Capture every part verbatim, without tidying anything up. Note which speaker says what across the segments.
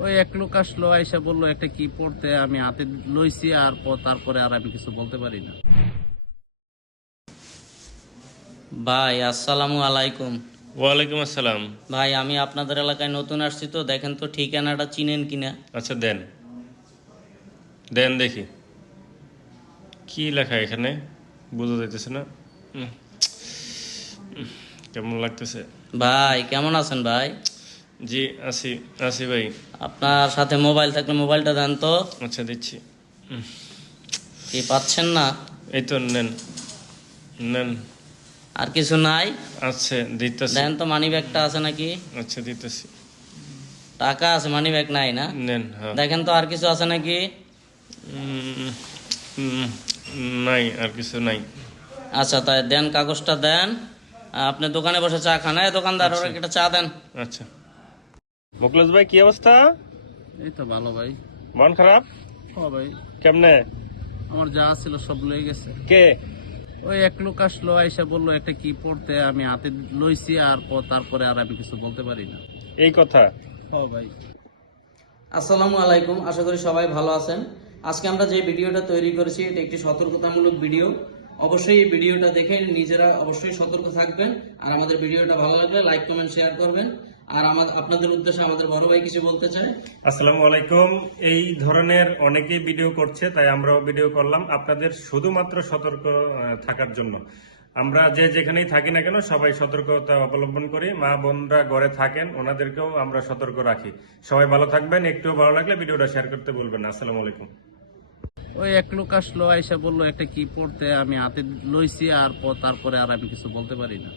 Speaker 1: ওই এক লোক আসলো, আইসা বললো একটা কি পড়তে, আমি হাতে লইছি আর প- তারপরে আর আমি কিছু বলতে পারি না।
Speaker 2: ভাই আসসালামু আলাইকুম।
Speaker 3: ওয়ালাইকুম আসসালাম।
Speaker 2: ভাই আমি আপনাদের এলাকায় নতুন আসছি, তো দেখেন তো ঠিকানাটা চিনেন কিনা।
Speaker 3: আচ্ছা দেন দেন দেখি কি লেখা এখানে, বোঝা যাইতেছে না। উম, উম, কেমন লাগতেছে?
Speaker 2: ভাই কেমন আছেন ভাই?
Speaker 3: জি আসি আসি ভাই।
Speaker 2: আপনার সাথে মোবাইল থাকলে মোবাইলটা দেন তো।
Speaker 3: আচ্ছা দিচ্ছি। উম,
Speaker 2: কি পাচ্ছেন না?
Speaker 3: এই তো নেন নেন।
Speaker 2: আর কিছু নাই?
Speaker 3: আচ্ছা দিতেছি।
Speaker 2: দেন তো, মানি ব্যাগটা আছে নাকি?
Speaker 3: আচ্ছা দিতেছি।
Speaker 2: টাকা আছে, মানি ব্যাগ নাই না?
Speaker 3: নেন। হ্যাঁ।
Speaker 2: দেখেন তো আর কিছু আছে নাকি?
Speaker 3: উম, উম, নাই, আর কিছু নাই।
Speaker 2: আচ্ছা তাই দেন, কাগজটা দেন। আপনি দোকানে বসে চা খান, এই দোকানদার ওরা
Speaker 3: আচ্ছা।
Speaker 2: একটা চা দেন।
Speaker 3: আচ্ছা মুখলেস ভাই, কি অবস্থা?
Speaker 1: এই তো ভালো ভাই।
Speaker 3: মন খারাপ
Speaker 1: ও ভাই,
Speaker 3: কেমনে?
Speaker 1: আমার যা ছিল সব লয়ে গেছে।
Speaker 3: কে?
Speaker 1: ওই এক লোক আসলো, আইসা বললো একটা কি পড়তে, আমি হাতে লইছি আর প- তারপরে আর আমি কিছু বলতে পারি না।
Speaker 3: এই কথা?
Speaker 1: ও ভাই,
Speaker 2: আসসালামু আলাইকুম, আশা করি সবাই ভালো আছেন। আজকে আমরা যে ভিডিওটা তৈরি করেছি এটা একটি সতর্কতামূলক ভিডিও। অবশ্যই এই ভিডিওটা দেখে নিজেরা অবশ্যই সতর্ক থাকবেন। আর আমাদের ভিডিওটা ভালো লাগলে লাইক কমেন্ট শেয়ার করবেন। আর আমাদের আপনাদের উদ্দেশ্যে আমাদের বড় ভাই কিছু বলতে চায়।
Speaker 3: আসসালামু আলাইকুম। এই ধরনের অনেকেই ভিডিও করছে, তাই আমরাও ভিডিও করলাম আপনাদের শুধুমাত্র সতর্ক আহ, থাকার জন্য। আমরা যে যেখানেই থাকি না কেন সবাই সতর্কতা অবলম্বন করি। মা বোনরা ঘরে থাকেন, ওনাদেরকেও আমরা সতর্ক রাখি। সবাই ভালো থাকবেন। একটু ভালো লাগলে ভিডিওটা শেয়ার করতে ভুলবেন না। আসসালামু আলাইকুম।
Speaker 1: ওই এক লোক আসলো, আইসা বললো একটা কি পড়তে, আমি হাতে লইছি আর প- তারপরে আর আমি কিছু বলতে পারি না।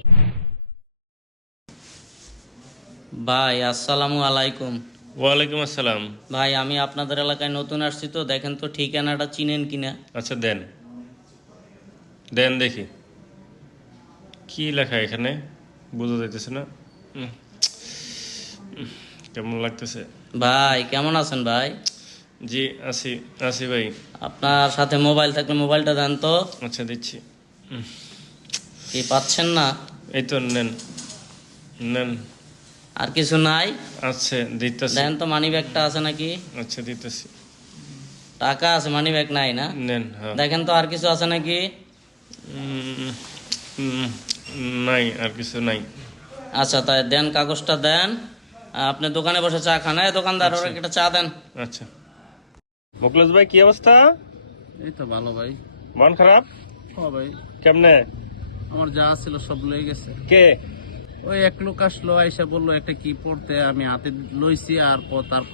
Speaker 2: ভাই আসসালামু আলাইকুম।
Speaker 3: ওয়ালাইকুম আসসালাম।
Speaker 2: ভাই আমি আপনাদের এলাকায় নতুন আসছি, তো দেখেন তো ঠিকানাটা চিনেন কিনা।
Speaker 3: আচ্ছা দেন দেন দেখি কি লেখা এখানে, বোঝা যাইতেছে না। উম, উম, কেমন লাগতেছে?
Speaker 2: ভাই কেমন আছেন ভাই?
Speaker 3: জি আসি আসি ভাই।
Speaker 2: আপনার সাথে মোবাইল থাকলে মোবাইলটা দেন তো।
Speaker 3: আচ্ছা দিচ্ছি। উম,
Speaker 2: কি পাচ্ছেন না?
Speaker 3: এই তো নেন নেন।
Speaker 2: আর কিছু নাই?
Speaker 3: আচ্ছা দিতেছি।
Speaker 2: দেন তো, মানি ব্যাগটা আছে নাকি?
Speaker 3: আচ্ছা দিতেছি।
Speaker 2: টাকা আছে, মানি ব্যাগ নাই না?
Speaker 3: নেন। হ্যাঁ।
Speaker 2: দেখেন তো আর কিছু আছে নাকি?
Speaker 3: উম, উম, নাই, আর কিছু নাই।
Speaker 2: আচ্ছা তাই দেন, কাগজটা দেন। আপনি দোকানে বসে চা খান, এই দোকানদার ওরা
Speaker 3: আচ্ছা।
Speaker 2: একটা চা দেন।
Speaker 3: আচ্ছা মুখলেস ভাই, কি অবস্থা?
Speaker 1: এই তো ভালো ভাই।
Speaker 3: মন খারাপ
Speaker 1: ও ভাই,
Speaker 3: কেমনে?
Speaker 1: আমার যা ছিল সব লয়ে গেছে।
Speaker 3: কে?
Speaker 1: ওই এক লোক আসলো, আইসা বললো একটা কি পড়তে, আমি হাতে লইছি আর প- তারপর